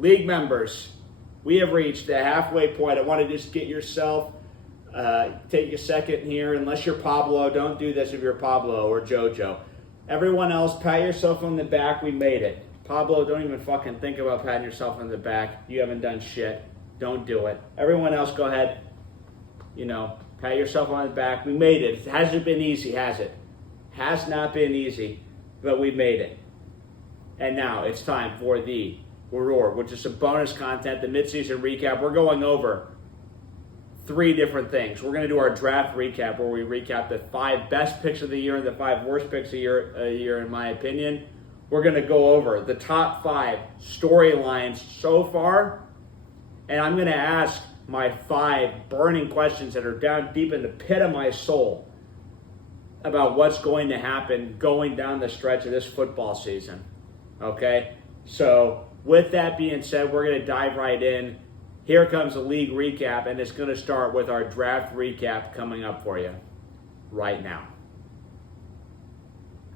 League members, we have reached the halfway point. I want to just get yourself, take a second here. Unless you're Pablo, don't do this if you're Pablo or JoJo. Everyone else, pat yourself on the back. We made it. Pablo, don't even fucking think about patting yourself on the back. You haven't done shit. Don't do it. Everyone else, go ahead. Pat yourself on the back. We made it. It hasn't been easy, has it? Has not been easy, but we made it. And now it's time for the Roar, which is some bonus content, the midseason recap. We're going over 3 different things. We're going to do our draft recap, where we recap the 5 best picks of the year and the 5 worst picks of the year, in my opinion. We're going to go over the top 5 storylines so far, and I'm going to ask my 5 burning questions that are down deep in the pit of my soul about what's going to happen going down the stretch of this football season. Okay? So, with that being said, we're going to dive right in. Here comes the league recap, and it's going to start with our draft recap coming up for you right now.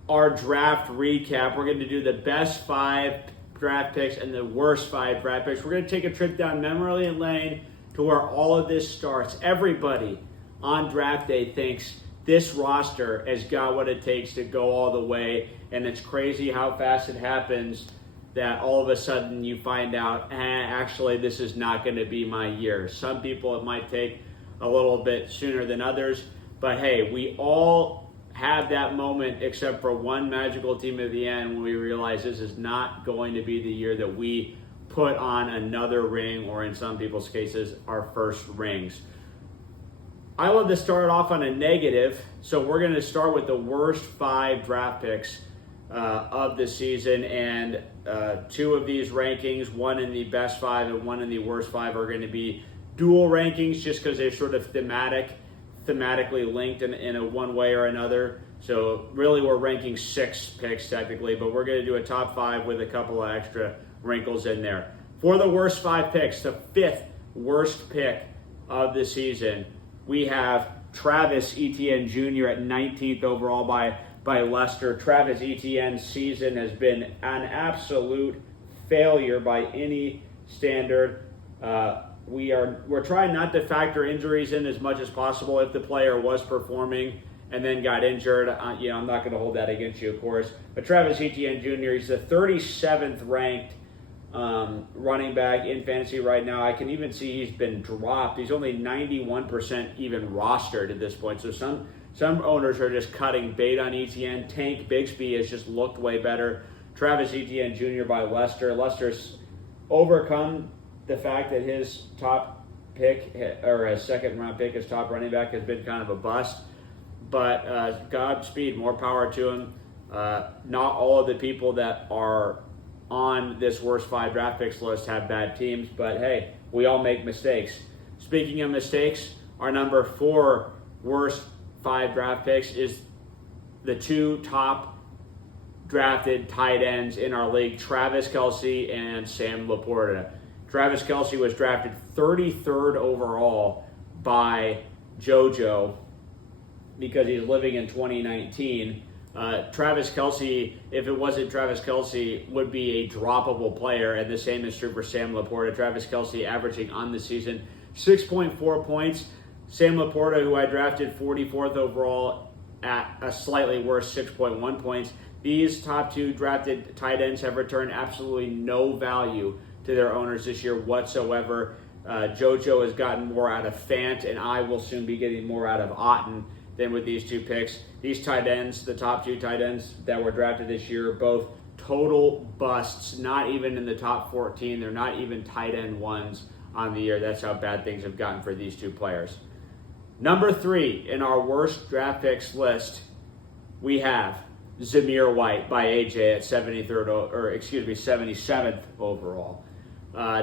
Our draft recap, we're going to do the best 5 draft picks and the worst 5 draft picks. We're going to take a trip down memory lane to where all of this starts. Everybody on draft day thinks this roster has got what it takes to go all the way, and it's crazy how fast it happens that all of a sudden you find out, actually this is not going to be my year. Some people it might take a little bit sooner than others, but hey, we all have that moment except for one magical team at the end when we realize this is not going to be the year that we put on another ring, or in some people's cases, our first rings. I love to start off on a negative, so we're going to start with the worst 5 draft picks of the season, and 2 of these rankings, one in the best 5 and one in the worst 5, are going to be dual rankings just because they're sort of thematically linked in a one way or another. So really we're ranking 6 picks technically, but we're going to do a top 5 with a couple of extra wrinkles in there. For the worst 5 picks, the 5th worst pick of the season, we have Travis Etienne Jr. at 19th overall by Leicester. Travis Etienne's season has been an absolute failure by any standard. We're trying not to factor injuries in as much as possible. If the player was performing and then got injured, I'm not going to hold that against you, of course. But Travis Etienne Jr., he's the 37th ranked running back in fantasy right now. I can even see he's been dropped. He's only 91% even rostered at this point. So some owners are just cutting bait on Etienne. Tank Bigsby has just looked way better. Travis Etienne Jr. by Leicester. Leicester's overcome the fact that his top pick, or his second round pick, his top running back, has been kind of a bust. But Godspeed, more power to him. Not all of the people that are on this worst 5 draft picks list have bad teams, but hey, we all make mistakes. Speaking of mistakes, our number 4 worst 5 draft picks is the 2 top drafted tight ends in our league, Travis Kelce and Sam Laporta. Travis Kelce was drafted 33rd overall by JoJo because he's living in 2019. Travis Kelce, if it wasn't Travis Kelce, would be a droppable player, and the same is true for Sam Laporta. Travis Kelce averaging on the season 6.4 points. Sam Laporta, who I drafted 44th overall at a slightly worse 6.1 points. These top 2 drafted tight ends have returned absolutely no value to their owners this year whatsoever. JoJo has gotten more out of Fant, and I will soon be getting more out of Otten than with these 2 picks. These tight ends, the top 2 tight ends that were drafted this year, both total busts, not even in the top 14. They're not even tight end ones on the year. That's how bad things have gotten for these 2 players. Number 3 in our worst draft picks list, we have Zamir White by AJ at 77th overall.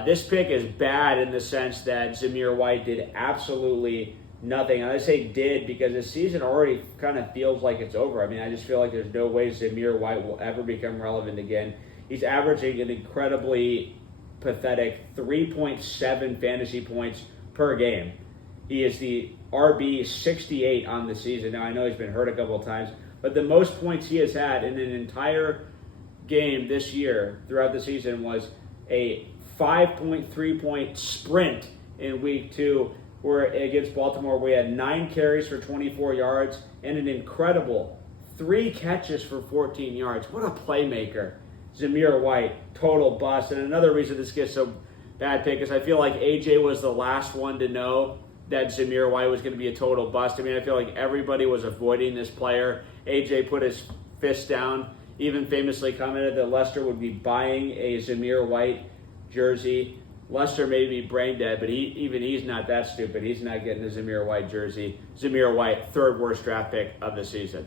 This pick is bad in the sense that Zamir White did absolutely nothing. I say did because the season already kind of feels like it's over. I mean, I just feel like there's no way Zamir White will ever become relevant again. He's averaging an incredibly pathetic 3.7 fantasy points per game. He is the RB 68 on the season. Now, I know he's been hurt a couple of times, but the most points he has had in an entire game this year throughout the season was a 5.3-point sprint in week 2, where against Baltimore we had 9 carries for 24 yards and an incredible 3 catches for 14 yards. What a playmaker. Zamir White, total bust. And another reason this gets so bad pick is I feel like AJ was the last one to know that Zamir White was going to be a total bust. I mean, I feel like everybody was avoiding this player. AJ put his fist down, even famously commented that Lester would be buying a Zamir White jersey. Lester may be brain dead, but he's not that stupid. He's not getting a Zamir White jersey. Zamir White, 3rd worst draft pick of the season.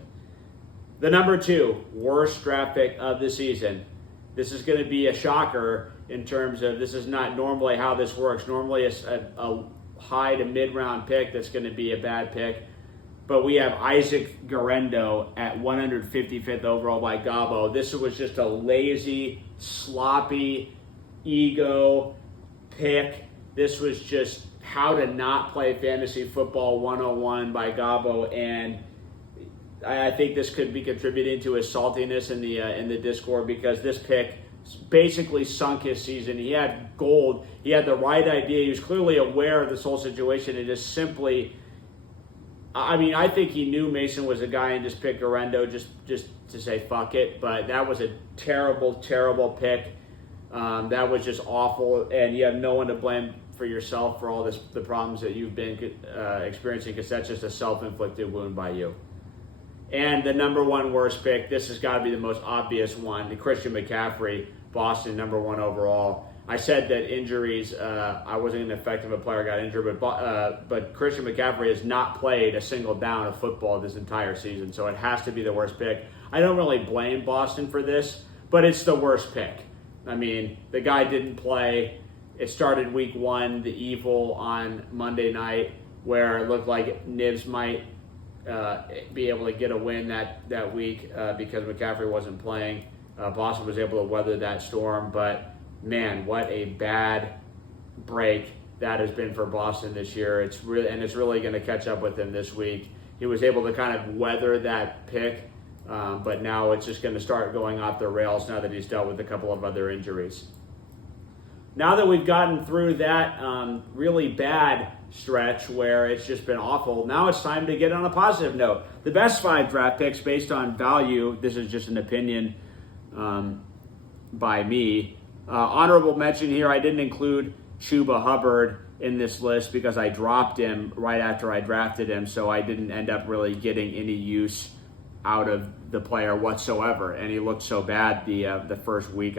The number 2 worst draft pick of the season. This is going to be a shocker in terms of this is not normally how this works. Normally a high to mid-round pick that's going to be a bad pick. But we have Isaac Guerendo at 155th overall by Gabo. This was just a lazy, sloppy, ego pick. This was just how to not play fantasy football 101 by Gabo, and I think this could be contributing to his saltiness in the Discord, because this pick basically sunk his season. He had gold. He had the right idea. He was clearly aware of this whole situation. It just simply, I mean, I think he knew Mason was a guy and just picked Guerendo just to say fuck it. But that was a terrible, terrible pick. That was just awful, and you have no one to blame for yourself for all the problems that you've been experiencing, because that's just a self-inflicted wound by you. And the number 1 worst pick, this has got to be the most obvious one, the Christian McCaffrey, Boston, number 1 overall. I said that injuries, I wasn't going to affect if a player got injured, but Christian McCaffrey has not played a single down of football this entire season, so it has to be the worst pick. I don't really blame Boston for this, but it's the worst pick. I mean, the guy didn't play. It started week 1, the evil on Monday night, where it looked like Nibs might be able to get a win that week because McCaffrey wasn't playing. Boston was able to weather that storm, but man, what a bad break that has been for Boston this year. It's really going to catch up with him this week. He was able to kind of weather that pick, but now it's just going to start going off the rails now that he's dealt with a couple of other injuries. Now that we've gotten through that really bad stretch where it's just been awful, now it's time to get on a positive note. The best 5 draft picks based on value, this is just an opinion by me. Honorable mention here, I didn't include Chuba Hubbard in this list because I dropped him right after I drafted him, so I didn't end up really getting any use out of the player whatsoever. And he looked so bad the first week.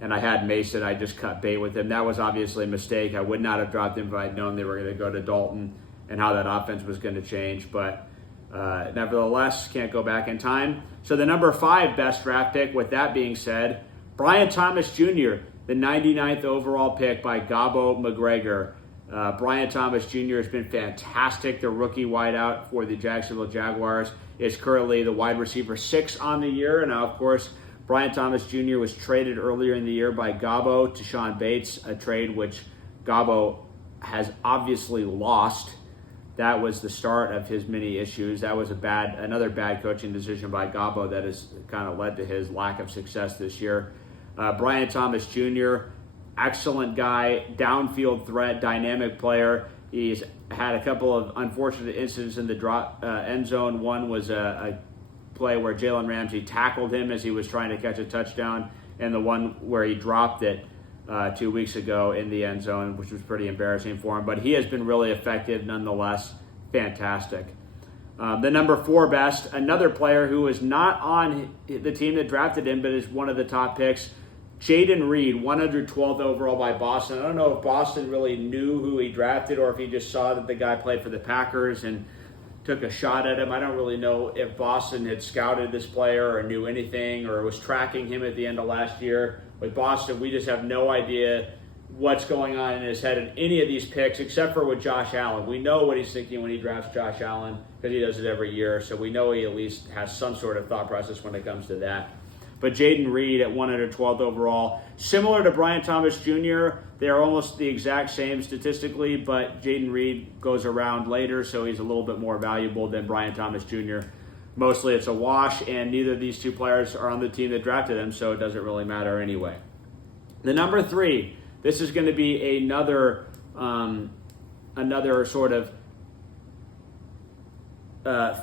And I had Mason, I just cut bait with him. That was obviously a mistake. I would not have dropped him if I'd known they were going to go to Dalton and how that offense was going to change. But nevertheless, can't go back in time. So the number 5 best draft pick, with that being said, Brian Thomas Jr., the 99th overall pick by Gabo McGregor. Brian Thomas Jr. has been fantastic. The rookie wideout for the Jacksonville Jaguars is currently the wide receiver 6 on the year. And now, of course, Brian Thomas Jr. was traded earlier in the year by Gabo to Sean Bates, a trade which Gabo has obviously lost. That was the start of his many issues. That was another bad coaching decision by Gabo that has kind of led to his lack of success this year. Brian Thomas Jr., excellent guy, downfield threat, dynamic player. He's had a couple of unfortunate incidents in the end zone. One was a play where Jalen Ramsey tackled him as he was trying to catch a touchdown, and the one where he dropped it 2 weeks ago in the end zone, which was pretty embarrassing for him. But he has been really effective nonetheless. Fantastic. The number 4 best, another player who is not on the team that drafted him, but is one of the top picks, Jaden Reed, 112th overall by Boston. I don't know if Boston really knew who he drafted or if he just saw that the guy played for the Packers and took a shot at him. I don't really know if Boston had scouted this player or knew anything or was tracking him at the end of last year. With Boston, we just have no idea what's going on in his head in any of these picks except for with Josh Allen. We know what he's thinking when he drafts Josh Allen because he does it every year, so we know he at least has some sort of thought process when it comes to that. But Jaden Reed at 112th overall, similar to Brian Thomas Jr., they're almost the exact same statistically, but Jaden Reed goes around later, so he's a little bit more valuable than Brian Thomas Jr. Mostly it's a wash, and neither of these two players are on the team that drafted him, so it doesn't really matter anyway. The number 3 this is going to be another sort of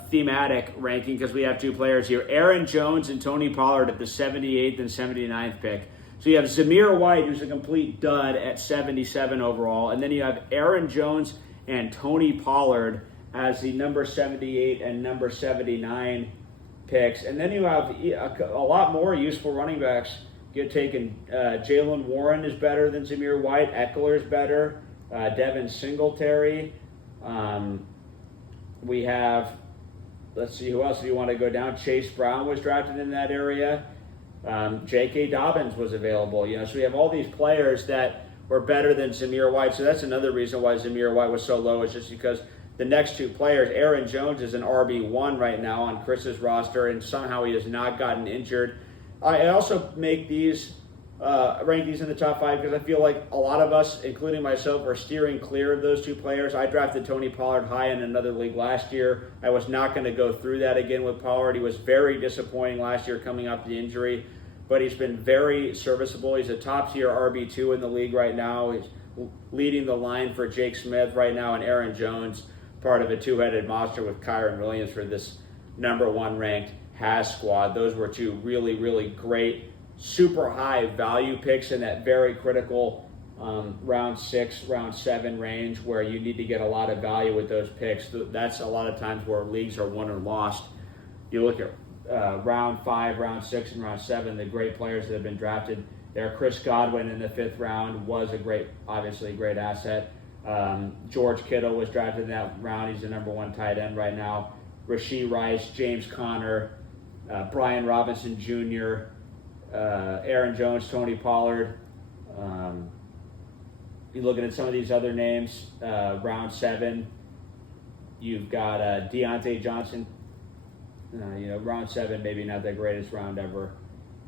thematic ranking because we have two players here, Aaron Jones and Tony Pollard at the 78th and 79th pick. So you have Zamir White, who's a complete dud at 77 overall, and then you have Aaron Jones and Tony Pollard as the number 78 and number 79 picks. And then you have a lot more useful running backs get taken. Jalen Warren is better than Zamir White. Eckler is better. Devin Singletary. We have, let's see, who else do you want to go down? Chase Brown was drafted in that area. J.K. Dobbins was available. So we have all these players that were better than Zamir White. So that's another reason why Zamir White was so low, is just because the next two players, Aaron Jones is an RB1 right now on Chris's roster, and somehow he has not gotten injured. I also make these rank these in the top 5 because I feel like a lot of us, including myself, are steering clear of those two players. I drafted Tony Pollard high in another league last year. I was not going to go through that again with Pollard. He was very disappointing last year coming off the injury, but he's been very serviceable. He's a top-tier RB2 in the league right now. He's leading the line for Jake Smith right now, and Aaron Jones, part of a two-headed monster with Kyron Williams for this number 1 ranked Has squad. Those were two really, really great, super high value picks in that very critical round 6, round 7 range where you need to get a lot of value with those picks. That's a lot of times where leagues are won or lost. You look at round 5, round 6, and round 7, the great players that have been drafted there. Chris Godwin in the 5th round was obviously a great asset. George Kittle was drafted in that round. He's the number 1 tight end right now. Rashee Rice, James Conner, Brian Robinson Jr., Aaron Jones, Tony Pollard. You're looking at some of these other names. Round 7, you've got Deontay Johnson. Round 7, maybe not the greatest round ever.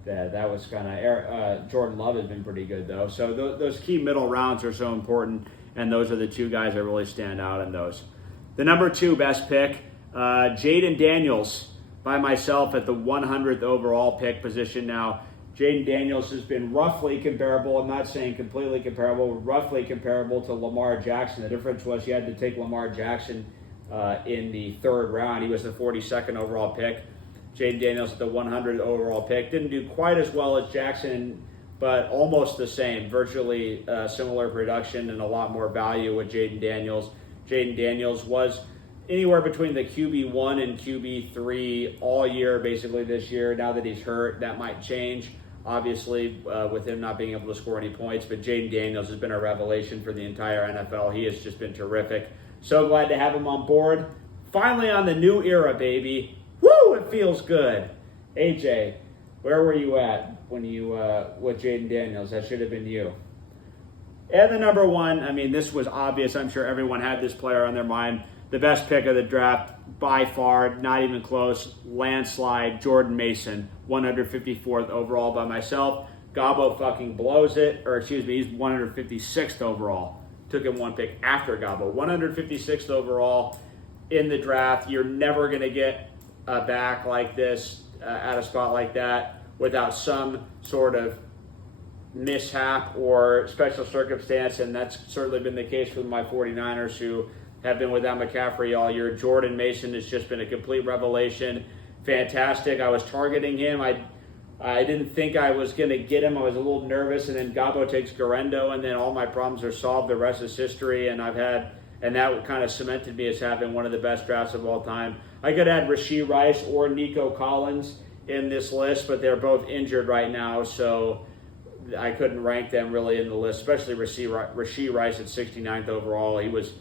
That was kind of Jordan Love has been pretty good though. So those key middle rounds are so important, and those are the two guys that really stand out in those. The number 2 best pick, Jaden Daniels by myself at the 100th overall pick position. Now, Jaden Daniels has been roughly comparable. I'm not saying completely comparable, roughly comparable to Lamar Jackson. The difference was you had to take Lamar Jackson in the 3rd round. He was the 42nd overall pick. Jaden Daniels at the 100th overall pick. Didn't do quite as well as Jackson, but almost the same. Virtually similar production and a lot more value with Jaden Daniels. Jaden Daniels was anywhere between the QB1 and QB3 all year, basically this year. Now that he's hurt, that might change, obviously, with him not being able to score any points. But Jaden Daniels has been a revelation for the entire NFL. He has just been terrific. So glad to have him on board. Finally on the new era, baby. Woo, it feels good. AJ, where were you at when you with Jaden Daniels? That should have been you. And the number 1, this was obvious. I'm sure everyone had this player on their mind. The best pick of the draft by far, not even close, landslide, Jordan Mason, 154th overall by myself. Gabo fucking blows it, he's 156th overall. Took him 1 pick after Gabo. 156th overall in the draft. You're never going to get a back like this at a spot like that without some sort of mishap or special circumstance, and that's certainly been the case with my 49ers, who have been without McCaffrey all year. Jordan Mason has just been a complete revelation. Fantastic. I was targeting him. I didn't think I was going to get him. I was a little nervous, and then Gabo takes Garendo, and then all my problems are solved. The rest is history, and that kind of cemented me as having one of the best drafts of all time. I could add Rashee Rice or Nico Collins in this list, but they're both injured right now, so I couldn't rank them really in the list, especially Rashee Rice at 69th overall. He was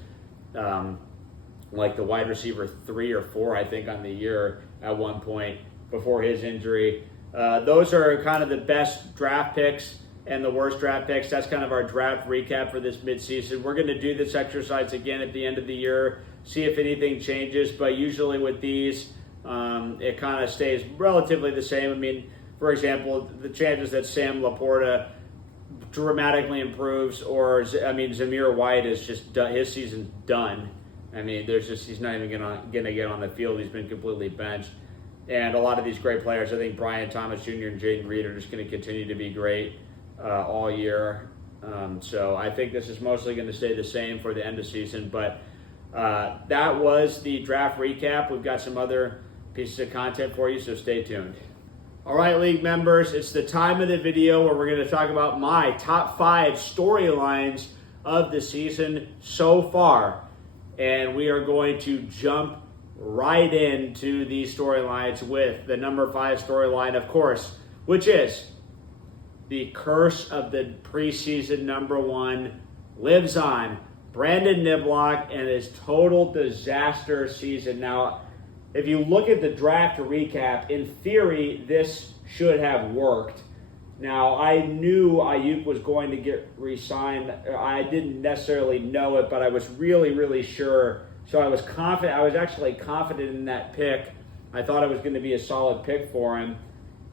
like the wide receiver 3 or 4, I think, on the year at one point before his injury. Those are kind of the best draft picks and the worst draft picks. That's kind of our draft recap for this midseason. We're going to do this exercise again at the end of the year, see if anything changes, but usually with these, it kind of stays relatively the same. For example, the chances that Sam Laporta dramatically improves, or Zamir White is just done, his season's done. He's not even going to get on the field. He's been completely benched. And a lot of these great players, I think Brian Thomas Jr. and Jaden Reed are just going to continue to be great all year. So I think this is mostly going to stay the same for the end of season. But that was the draft recap. We've got some other pieces of content for you, so stay tuned. All right, League members, it's the time of the video where we're going to talk about my top 5 storylines of the season so far. And we are going to jump right into these storylines with the number 5 storyline, of course, which is the curse of the preseason number 1 lives on. Brandon Niblock and his total disaster season. Now, if you look at the draft recap, in theory, this should have worked. Now, I knew Ayuk was going to get re-signed. I didn't necessarily know it, but I was really, really sure. So I was confident. I was actually confident in that pick. I thought it was going to be a solid pick for him.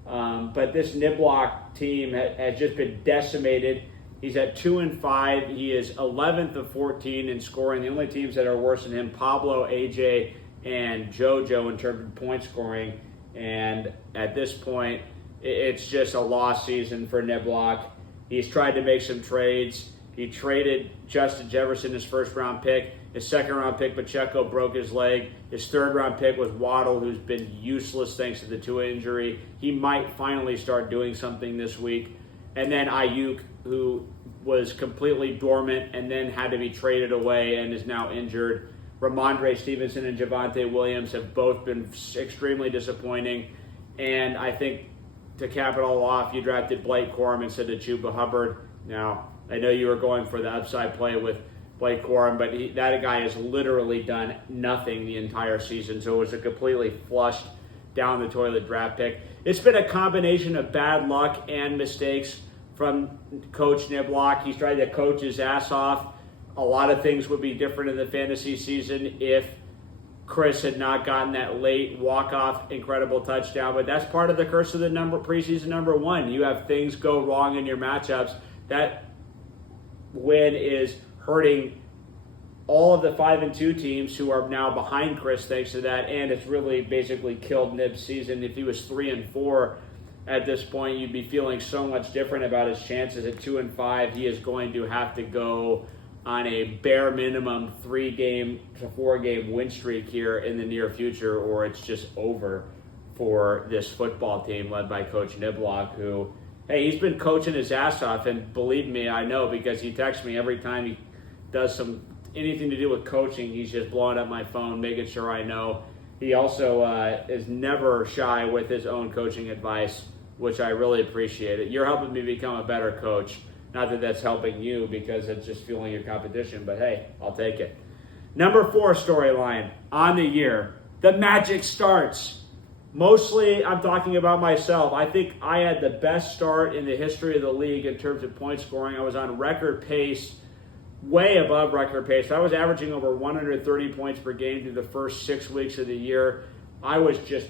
But this Niblock team has just been decimated. He's at 2-5. He is 11th of 14 in scoring. The only teams that are worse than him, Pablo, AJ, and JoJo in terms of point scoring. And at this point, it's just a lost season for Niblock. He's tried to make some trades. He traded Justin Jefferson, his first-round pick. His second-round pick, Pacheco, broke his leg. His third-round pick was Waddle, who's been useless thanks to the Tua injury. He might finally start doing something this week. And then Ayuk, who was completely dormant and then had to be traded away and is now injured. Ramondre Stevenson and Javonte Williams have both been extremely disappointing. And I think to cap it all off, you drafted Blake Corum instead of Chuba Hubbard. Now, I know you were going for the upside play with Blake Corum, but that guy has literally done nothing the entire season. So it was a completely flushed down the toilet draft pick. It's been a combination of bad luck and mistakes from Coach Niblock. He's tried to coach his ass off. A lot of things would be different in the fantasy season if Chris had not gotten that late walk-off incredible touchdown. But that's part of the curse of the preseason number 1. You have things go wrong in your matchups. That win is hurting all of the 5-2 teams who are now behind Chris thanks to that, and it's really basically killed Nib's season. If he was 3-4 at this point, you'd be feeling so much different about his chances. At 2-5, he is going to have to go on a bare minimum 3-game to 4-game win streak here in the near future, or it's just over for this football team led by Coach Niblock, who, hey, he's been coaching his ass off, and believe me, I know, because he texts me every time he does anything to do with coaching. He's just blowing up my phone, making sure I know. He also is never shy with his own coaching advice, which I really appreciate it. You're helping me become a better coach. Not that that's helping you because it's just fueling your competition, but hey, I'll take it. Number 4 storyline on the year, the magic starts. Mostly, I'm talking about myself. I think I had the best start in the history of the league in terms of point scoring. I was on record pace, way above record pace. I was averaging over 130 points per game through the first 6 weeks of the year. I was just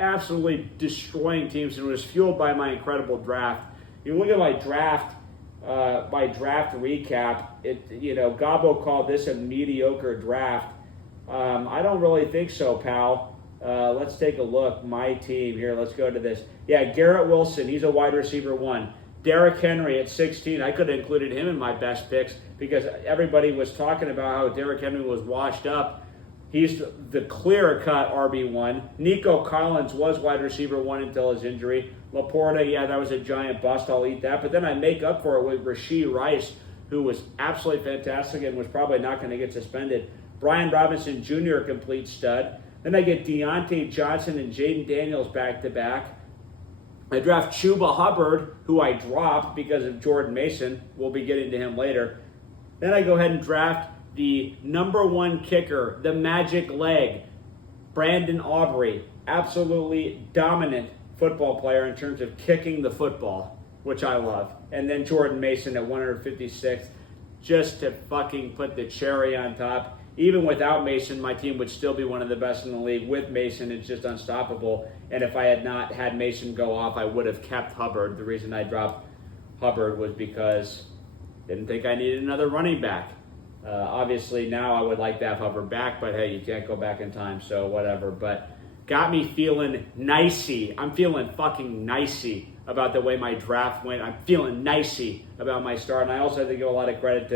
absolutely destroying teams, and it was fueled by my incredible draft. You look at my draft recap. Gabo called this a mediocre draft. I don't really think so, pal. Let's take a look. My team here. Let's go to this. Yeah, Garrett Wilson. He's a wide receiver 1. Derrick Henry at 16. I could have included him in my best picks because everybody was talking about how Derrick Henry was washed up. He's the clear-cut RB1. Nico Collins was wide receiver 1 until his injury. Laporta, yeah, that was a giant bust. I'll eat that. But then I make up for it with Rashee Rice, who was absolutely fantastic and was probably not going to get suspended. Brian Robinson Jr., complete stud. Then I get Deontay Johnson and Jaden Daniels back-to-back. I draft Chuba Hubbard, who I dropped because of Jordan Mason. We'll be getting to him later. Then I go ahead and draft the number 1 kicker, the magic leg, Brandon Aubrey. Absolutely dominant football player in terms of kicking the football, which I love. And then Jordan Mason at 156, just to fucking put the cherry on top. Even without Mason, my team would still be one of the best in the league. With Mason, it's just unstoppable. And if I had not had Mason go off, I would have kept Hubbard. The reason I dropped Hubbard was because I didn't think I needed another running back. Obviously, now I would like to have Hubbard back, but hey, you can't go back in time, so whatever. But got me feeling nicey. I'm feeling fucking nicey about the way my draft went. I'm feeling nicey about my start. And I also have to give a lot of credit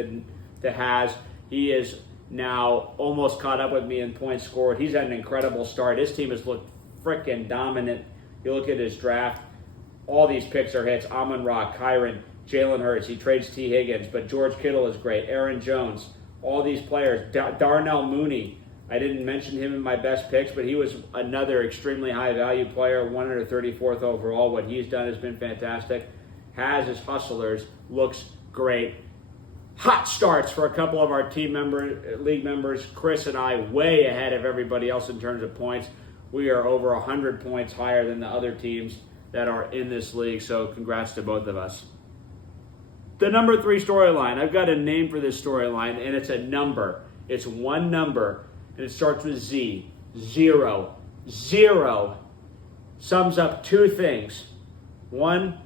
to Haz. He is now almost caught up with me in points scored. He's had an incredible start. His team has looked freaking dominant. You look at his draft, all these picks are hits. Amon-Ra, Kyron, Jalen Hurts. He trades T. Higgins, but George Kittle is great. Aaron Jones, all these players. Darnell Mooney. I didn't mention him in my best picks, but he was another extremely high-value player, 134th overall. What he's done has been fantastic. Has his hustlers, looks great. Hot starts for a couple of our league members. Chris and I way ahead of everybody else in terms of points. We are over 100 points higher than the other teams that are in this league, so congrats to both of us. The number 3 storyline. I've got a name for this storyline, and it's a number. It's one number. And it starts with Z. 0. 0 sums up 2 things. 1,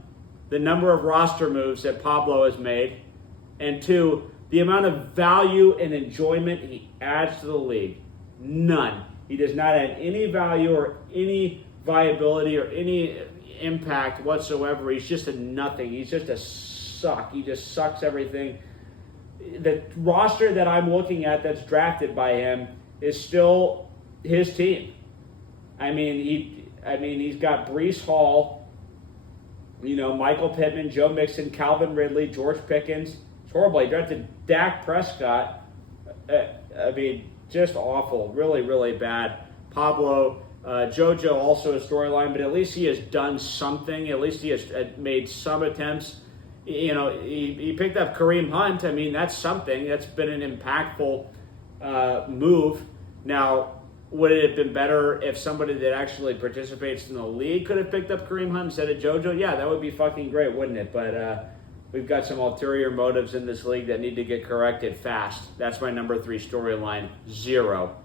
the number of roster moves that Pablo has made. And 2, the amount of value and enjoyment he adds to the league. None. He does not add any value or any viability or any impact whatsoever. He's just a nothing. He's just a suck. He just sucks everything. The roster that I'm looking at that's drafted by him is still his team. I mean, he's got Breece Hall, Michael Pittman, Joe Mixon, Calvin Ridley, George Pickens. It's horrible. He drafted Dak Prescott. Just awful. Really, really bad. Pablo, JoJo also a storyline, but at least he has done something. At least he has made some attempts. He picked up Kareem Hunt. I mean, that's something. That's been an impactful move. Now, would it have been better if somebody that actually participates in the league could have picked up Kareem Hunt instead of JoJo? Yeah, that would be fucking great, wouldn't it? But we've got some ulterior motives in this league that need to get corrected fast. That's my number 3 storyline, 0.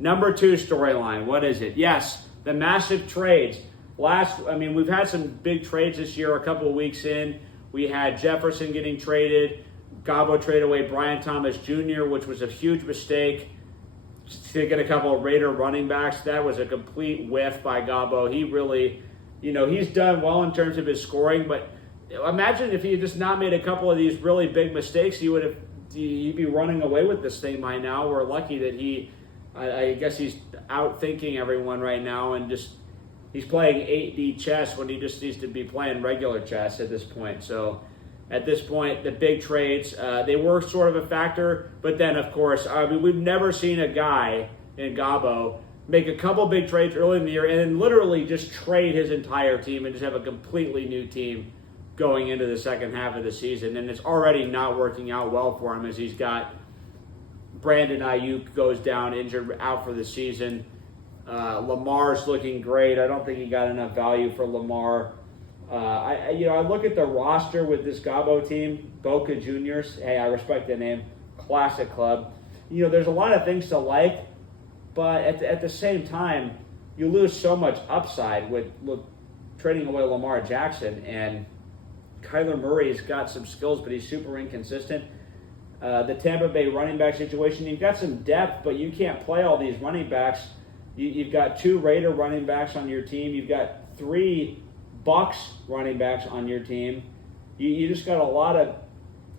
Number 2 storyline, what is it? Yes, the massive trades. We've had some big trades this year, a couple of weeks in. We had Jefferson getting traded. Gabo traded away Brian Thomas Jr., which was a huge mistake. To get a couple of Raider running backs, that was a complete whiff by Gabo. He really, he's done well in terms of his scoring, but imagine if he had just not made a couple of these really big mistakes, he'd be running away with this thing by now. We're lucky that I guess he's out thinking everyone right now and he's playing 8D chess when he just needs to be playing regular chess at this point. So at this point, the big trades, they were sort of a factor. But then, of course, we've never seen a guy in Gabo make a couple big trades early in the year and then literally just trade his entire team and just have a completely new team going into the second half of the season. And it's already not working out well for him as he's got Brandon Ayuk goes down, injured, out for the season. Lamar's looking great. I don't think he got enough value for Lamar. I look at the roster with this Gabo team, Boca Juniors. Hey, I respect the name. Classic club. There's a lot of things to like, but at the same time, you lose so much upside with trading away Lamar Jackson. And Kyler Murray's got some skills, but he's super inconsistent. The Tampa Bay running back situation, you've got some depth, but you can't play all these running backs. You've got 2 Raider running backs on your team. You've got 3 Bucks running backs on your team. You just got a lot of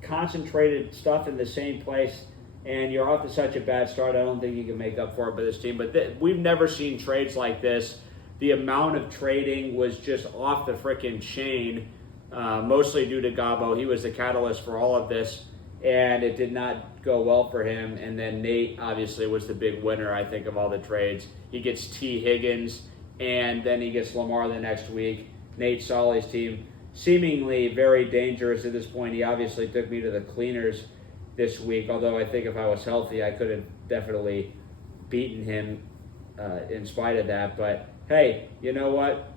concentrated stuff in the same place, and you're off to such a bad start. I don't think you can make up for it by this team. But we've never seen trades like this. The amount of trading was just off the freaking chain, mostly due to Gabo. He was the catalyst for all of this, and it did not go well for him. And then Nate obviously was the big winner, I think, of all the trades. He gets T. Higgins, and then he gets Lamar the next week. Nate Solly's team, seemingly very dangerous at this point. He obviously took me to the cleaners this week, although I think if I was healthy, I could have definitely beaten him in spite of that. But hey, you know what?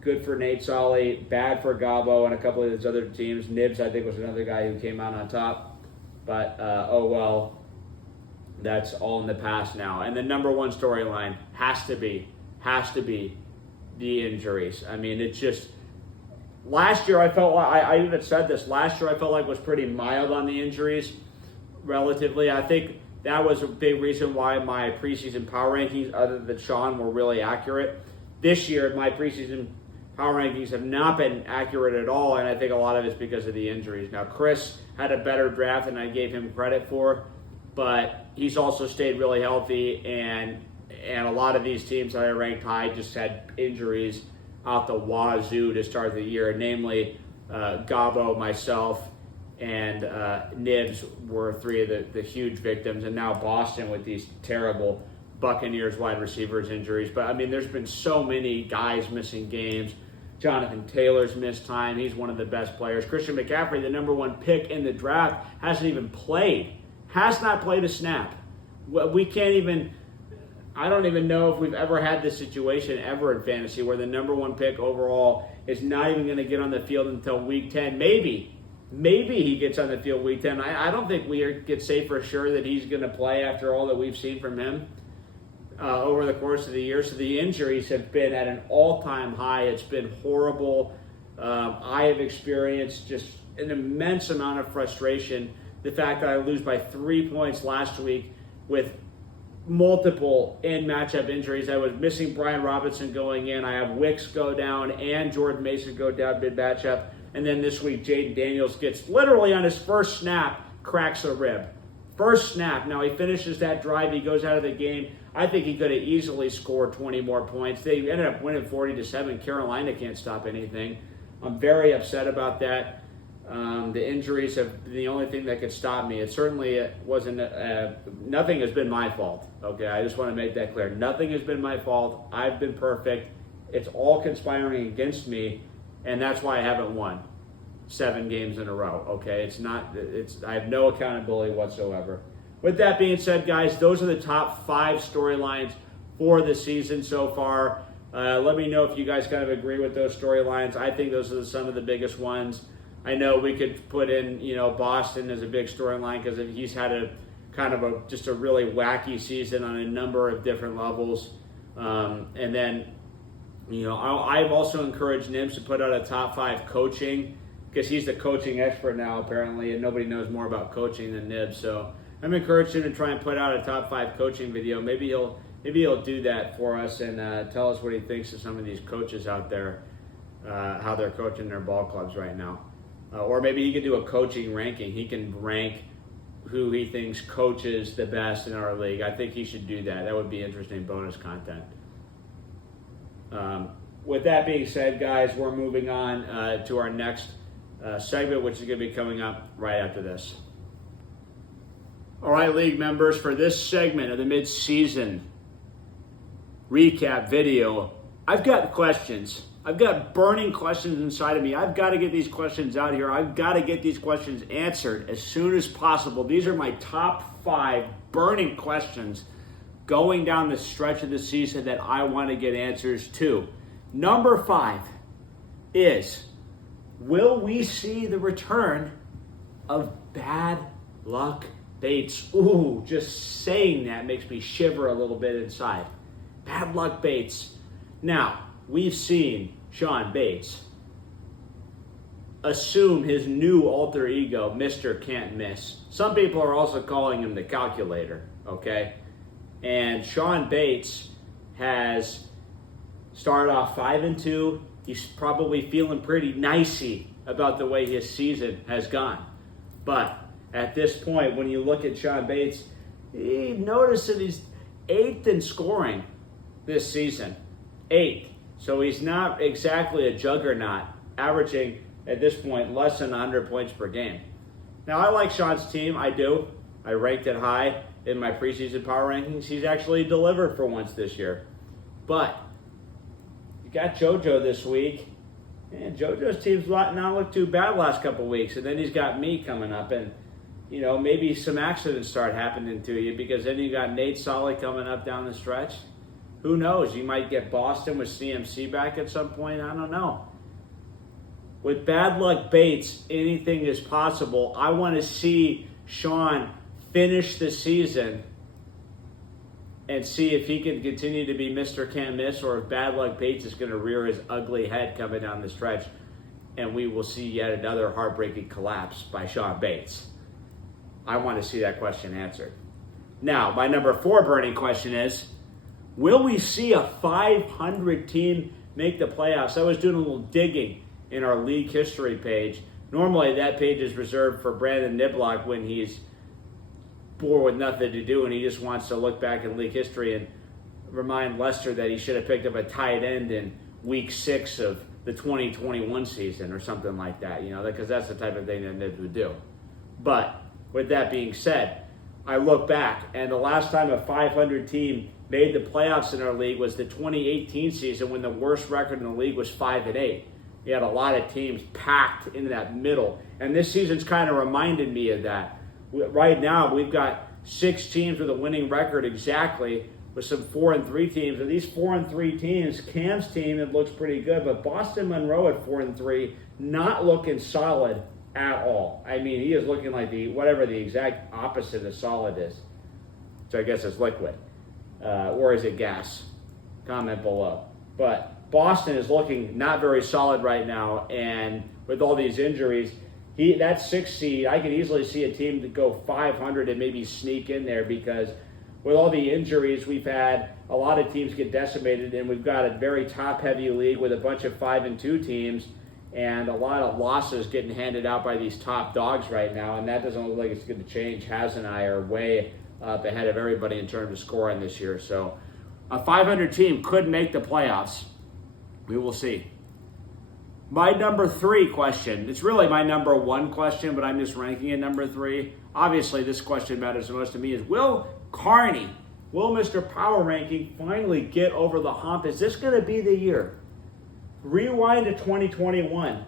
Good for Nate Solly, bad for Gabo and a couple of his other teams. Nibs, I think, was another guy who came out on top. But, oh well, that's all in the past now. And the number 1 storyline has to be the injuries. I mean, it's just, last year I felt like, I even said this, last year I felt like was pretty mild on the injuries, relatively. I think that was a big reason why my preseason power rankings, other than Sean, were really accurate. This year, my preseason power rankings have not been accurate at all, and I think a lot of it's because of the injuries. Now, Chris had a better draft than I gave him credit for, but he's also stayed really healthy, and a lot of these teams that I ranked high just had injuries out the wazoo to start the year, namely Gabo, myself, and Nibs were three of the huge victims, and now Boston with these terrible Buccaneers wide receivers injuries. But I mean, there's been so many guys missing games. Jonathan Taylor's missed time. He's one of the best players. Christian McCaffrey, the number one pick in the draft, hasn't even played. Has not played a snap. We can't even, I don't even know if we've ever had this situation ever in fantasy where the number one pick overall is not even going to get on the field until week 10. Maybe he gets on the field week 10. I don't think we can say for sure that he's going to play after all that we've seen from him over the course of the year. So the injuries have been at an all-time high. It's been horrible. I have experienced just an immense amount of frustration. The fact that I lose by 3 points last week with multiple in-matchup injuries. I was missing Brian Robinson going in. I have Wicks go down and Jordan Mason go down mid-matchup. And then this week, Jaden Daniels gets literally on his first snap, cracks a rib. First snap. Now he finishes that drive. He goes out of the game. I think he could have easily scored 20 more points. They ended up winning 40-7. Carolina can't stop anything. I'm very upset about that. The injuries have been the only thing that could stop me. It certainly wasn't, nothing has been my fault. Okay, I just want to make that clear. Nothing has been my fault. I've been perfect. It's all conspiring against me, and that's why I haven't won 7 games in a row. Okay, I have no accountability whatsoever. With that being said, guys, those are the top 5 storylines for the season so far. Let me know if you guys kind of agree with those storylines. I think those are some of the biggest ones. I know we could put in, Boston as a big storyline because he's had a kind of just a really wacky season on a number of different levels. And then, I've also encouraged Nims to put out a top 5 coaching because he's the coaching expert now apparently, and nobody knows more about coaching than Nibs. So I'm encouraged him to try and put out a top 5 coaching video. Maybe he'll do that for us and tell us what he thinks of some of these coaches out there, how they're coaching their ball clubs right now. Or maybe he could do a coaching ranking. He can rank who he thinks coaches the best in our league. I think he should do that. That would be interesting bonus content. With that being said, guys, we're moving on to our next segment, which is going to be coming up right after this. All right, league members, for this segment of the mid-season recap video, I've got questions. I've got burning questions inside of me. I've got to get these questions out here. I've got to get these questions answered as soon as possible. These are my top 5 burning questions going down the stretch of the season that I want to get answers to. Number 5 is, will we see the return of Bad Luck Bates? Ooh, just saying that makes me shiver a little bit inside. Bad Luck Bates. Now, we've seen Sean Bates assume his new alter ego, Mr. Can't Miss. Some people are also calling him the calculator, okay? And Sean Bates has started off 5-2. He's probably feeling pretty nicey about the way his season has gone. But at this point, when you look at Sean Bates, you notice that he's 8th in scoring this season. 8th. So he's not exactly a juggernaut, averaging at this point less than 100 points per game. Now, I like Sean's team. I do. I ranked it high in my preseason power rankings. He's actually delivered for once this year. But you got JoJo this week. And JoJo's team's not looked too bad last couple of weeks. And then he's got me coming up. And, maybe some accidents start happening to you because then you got Nate Solly coming up down the stretch. Who knows? You might get Boston with CMC back at some point. I don't know. With Bad Luck Bates, anything is possible. I want to see Sean finish the season and see if he can continue to be Mr. Can't Miss or if Bad Luck Bates is going to rear his ugly head coming down the stretch and we will see yet another heartbreaking collapse by Sean Bates. I want to see that question answered. Now, my number 4 burning question is, will we see a 500 team make the playoffs. I was doing a little digging in our league history page. Normally that page is reserved for Brandon Niblock when he's bored with nothing to do and he just wants to look back in league history and remind Lester that he should have picked up a tight end in week 6 of the 2021 season or something like that, because that's the type of thing that Nibs would do. But with that being said, I look back, and the last time a 500 team made the playoffs in our league was the 2018 season when the worst record in the league was 5-8. You had a lot of teams packed into that middle, and this season's kind of reminded me of that. Right now, we've got 6 teams with a winning record exactly, with some 4-3 teams. And these 4-3 teams, Cam's team, it looks pretty good, but Boston Monroe at 4-3, not looking solid at all. I mean, he is looking like whatever the exact opposite of solid is. So I guess it's liquid. Or is it gas? Comment below. But Boston is looking not very solid right now, and with all these injuries, that 6th seed, I could easily see a team to go 500 and maybe sneak in there, because with all the injuries we've had, a lot of teams get decimated, and we've got a very top-heavy league with a bunch of 5-2 teams and a lot of losses getting handed out by these top dogs right now, and that doesn't look like it's going to change. Haz and I are way up ahead of everybody in terms of scoring this year. So a 500 team could make the playoffs. We will see. My number 3 question, it's really my number 1 question, but I'm just ranking it number 3. Obviously, this question matters the most to me is, will Mr. Power Ranking finally get over the hump? Is this going to be the year? Rewind to 2021.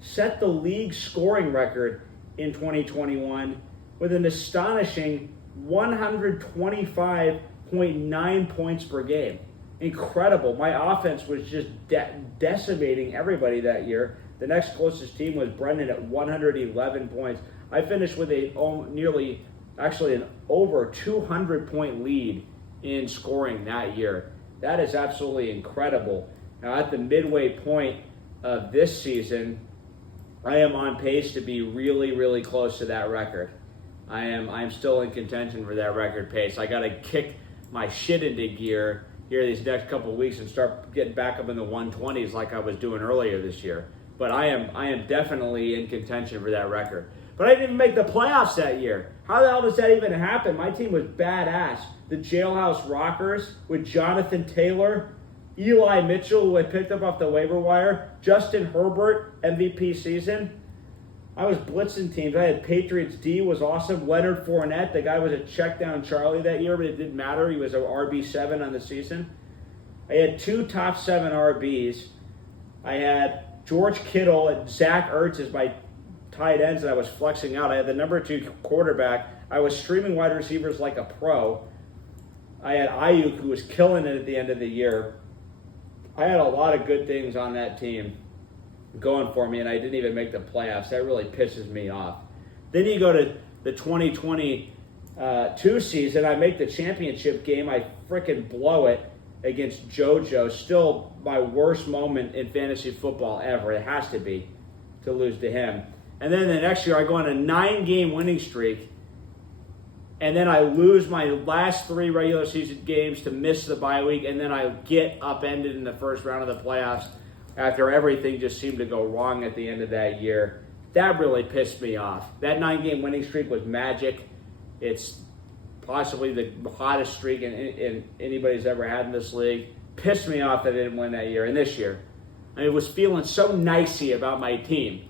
Set the league scoring record in 2021 with an astonishing 125.9 points per game. Incredible. My offense was just decimating everybody that year. The next closest team was Brendan at 111 points. I finished with an over 200-point lead in scoring that year. That is absolutely incredible. Now, at the midway point of this season, I am on pace to be really, really close to that record. I'm still in contention for that record pace. I got to kick my shit into gear here these next couple of weeks and start getting back up in the 120s like I was doing earlier this year. But I am definitely in contention for that record. But I didn't even make the playoffs that year. How the hell does that even happen? My team was badass. The Jailhouse Rockers with Jonathan Taylor, Eli Mitchell, who I picked up off the waiver wire, Justin Herbert, MVP season. I was blitzing teams. I had Patriots D was awesome. Leonard Fournette, the guy was a check down Charlie that year, but it didn't matter. He was an RB7 on the season. I had 2 top 7 RBs. I had George Kittle and Zach Ertz as my tight ends that I was flexing out. I had the number 2 quarterback. I was streaming wide receivers like a pro. I had Ayuk, who was killing it at the end of the year. I had a lot of good things on that team going for me, and I didn't even make the playoffs. That really pisses me off. Then you go to the 2022 season. I make the championship game. I freaking blow it against JoJo. Still my worst moment in fantasy football ever. It has to be, to lose to him. And then the next year I go on a 9-game winning streak, and then I lose my last 3 regular season games to miss the bye week, and then I get upended in the first round of the playoffs after everything just seemed to go wrong at the end of that year. That really pissed me off. That 9-game winning streak was magic. It's possibly the hottest streak in anybody's ever had in this league. Pissed me off that I didn't win that year. And this year, I was feeling so nicey about my team.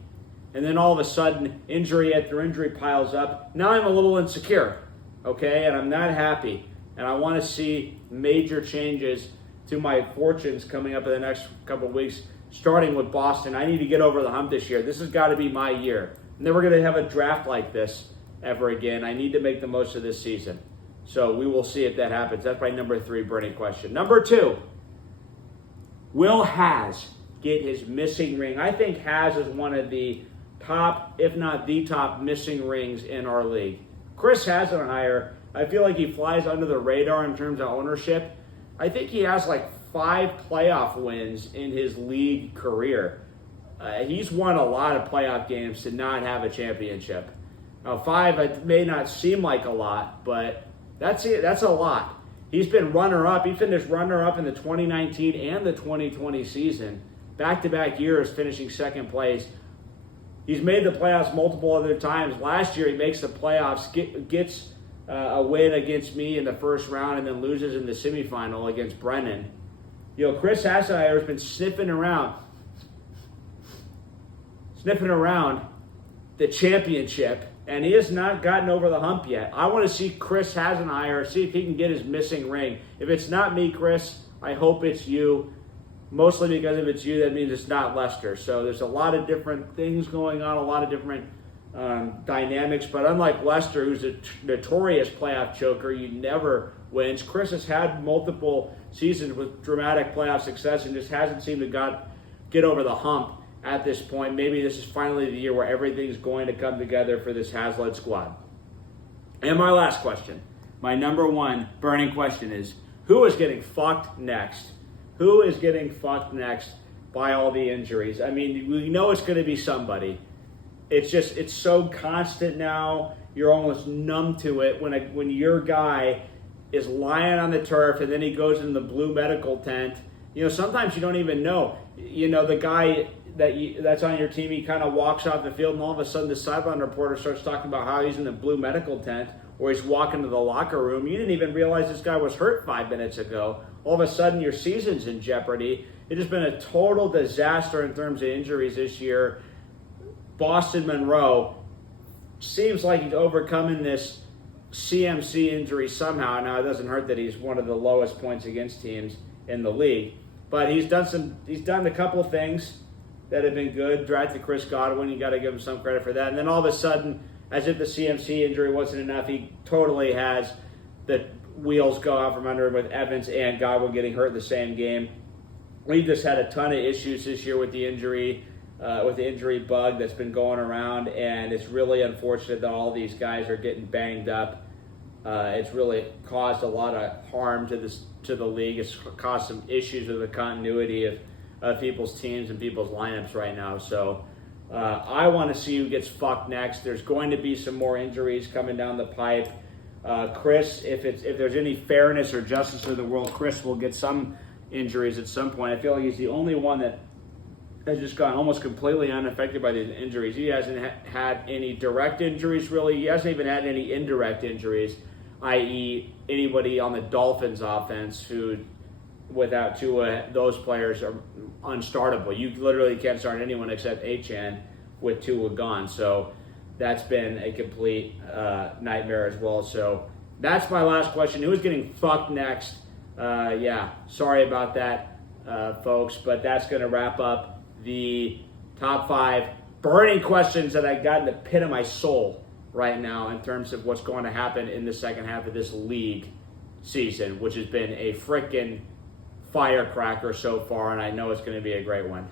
And then all of a sudden, injury after injury piles up. Now I'm a little insecure, okay? And I'm not happy. And I want to see major changes to my fortunes coming up in the next couple of weeks, starting with Boston. I need to get over the hump this year. This has got to be my year. Never going to have a draft like this ever again. I need to make the most of this season. So we will see if that happens. That's my number 3 burning question. Number 2, will Haz get his missing ring? I think Haz is one of the top, if not the top, missing rings in our league. Chris Hasenheier, I feel like he flies under the radar in terms of ownership. I think he has like 5 playoff wins in his league career. He's won a lot of playoff games to not have a championship. Now, 5 it may not seem like a lot, but that's a lot. He's been runner-up. He finished runner-up in the 2019 and the 2020 season. Back-to-back years finishing second place. He's made the playoffs multiple other times. Last year he makes the playoffs, gets a win against me in the first round, and then loses in the semifinal against Brennan. Chris Hassenheier has been sniffing around the championship, and he has not gotten over the hump yet. I want to see Chris Hassenheier, see if he can get his missing ring. If it's not me, Chris, I hope it's you. Mostly because if it's you, that means it's not Lester. So there's a lot of different things going on, a lot of different dynamics. But unlike Lester, who's a notorious playoff choker, he never wins. Chris has had multiple seasons with dramatic playoff success and just hasn't seemed to get over the hump at this point. Maybe this is finally the year where everything's going to come together for this Haslett squad. And my last question, my number one burning question is, who is getting fucked next? Who is getting fucked next by all the injuries? I mean, we know it's going to be somebody. It's so constant now. You're almost numb to it when your guy is lying on the turf and then he goes in the blue medical tent. Sometimes you don't even know. The guy that's on your team, he kind of walks off the field and all of a sudden the sideline reporter starts talking about how he's in the blue medical tent or he's walking to the locker room. You didn't even realize this guy was hurt 5 minutes ago. All of a sudden your season's in jeopardy. It has been a total disaster in terms of injuries this year. Boston Monroe seems like he's overcoming this CMC injury somehow. Now, it doesn't hurt that he's one of the lowest points against teams in the league. But he's done a couple of things that have been good. Drafted Chris Godwin, you got to give him some credit for that. And then all of a sudden, as if the CMC injury wasn't enough, he totally has the wheels go out from under him with Evans and Godwin getting hurt in the same game. We've just had a ton of issues this year with the injury bug that's been going around, and it's really unfortunate that all these guys are getting banged up. It's really caused a lot of harm to the league. It's caused some issues with the continuity of people's teams and people's lineups right now. So I want to see who gets fucked next. There's going to be some more injuries coming down the pipe. Chris, if there's any fairness or justice in the world, Chris will get some injuries at some point. I feel like he's the only one that has just gone almost completely unaffected by these injuries. He hasn't had any direct injuries, really. He hasn't even had any indirect injuries, i.e. anybody on the Dolphins offense who, without Tua, those players are unstartable. You literally can't start anyone except Achane with Tua gone. So that's been a complete nightmare as well. So that's my last question. Who's getting fucked next? Sorry about that, folks, but that's going to wrap up the top 5 burning questions that I got in the pit of my soul right now in terms of what's going to happen in the second half of this league season, which has been a freaking firecracker so far, and I know it's going to be a great one.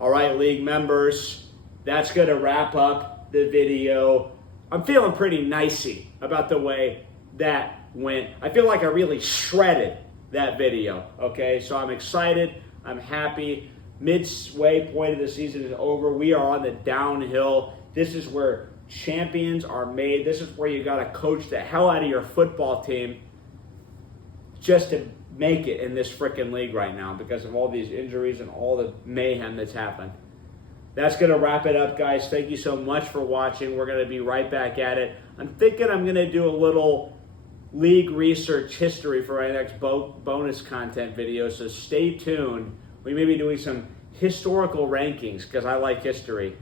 All right, league members, that's going to wrap up the video. I'm feeling pretty nicey about the way that went. I feel like I really shredded that video, okay? So I'm excited. I'm happy. Midway point of the season is over. We are on the downhill. This is where champions are made. This is where you got to coach the hell out of your football team just to make it in this freaking league right now because of all these injuries and all the mayhem that's happened. That's going to wrap it up, guys. Thank you so much for watching. We're going to be right back at it. I'm thinking I'm going to do a little league research history for our next bonus content video, so stay tuned. We may be doing some historical rankings because I like history.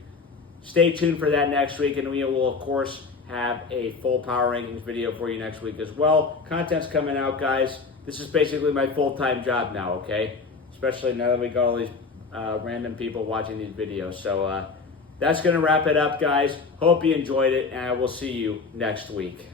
Stay tuned for that next week, and we will, of course, have a full power rankings video for you next week as well. Content's coming out, guys. This is basically my full-time job now, okay? Especially now that we got all these random people watching these videos. So that's going to wrap it up, guys. Hope you enjoyed it, and I will see you next week.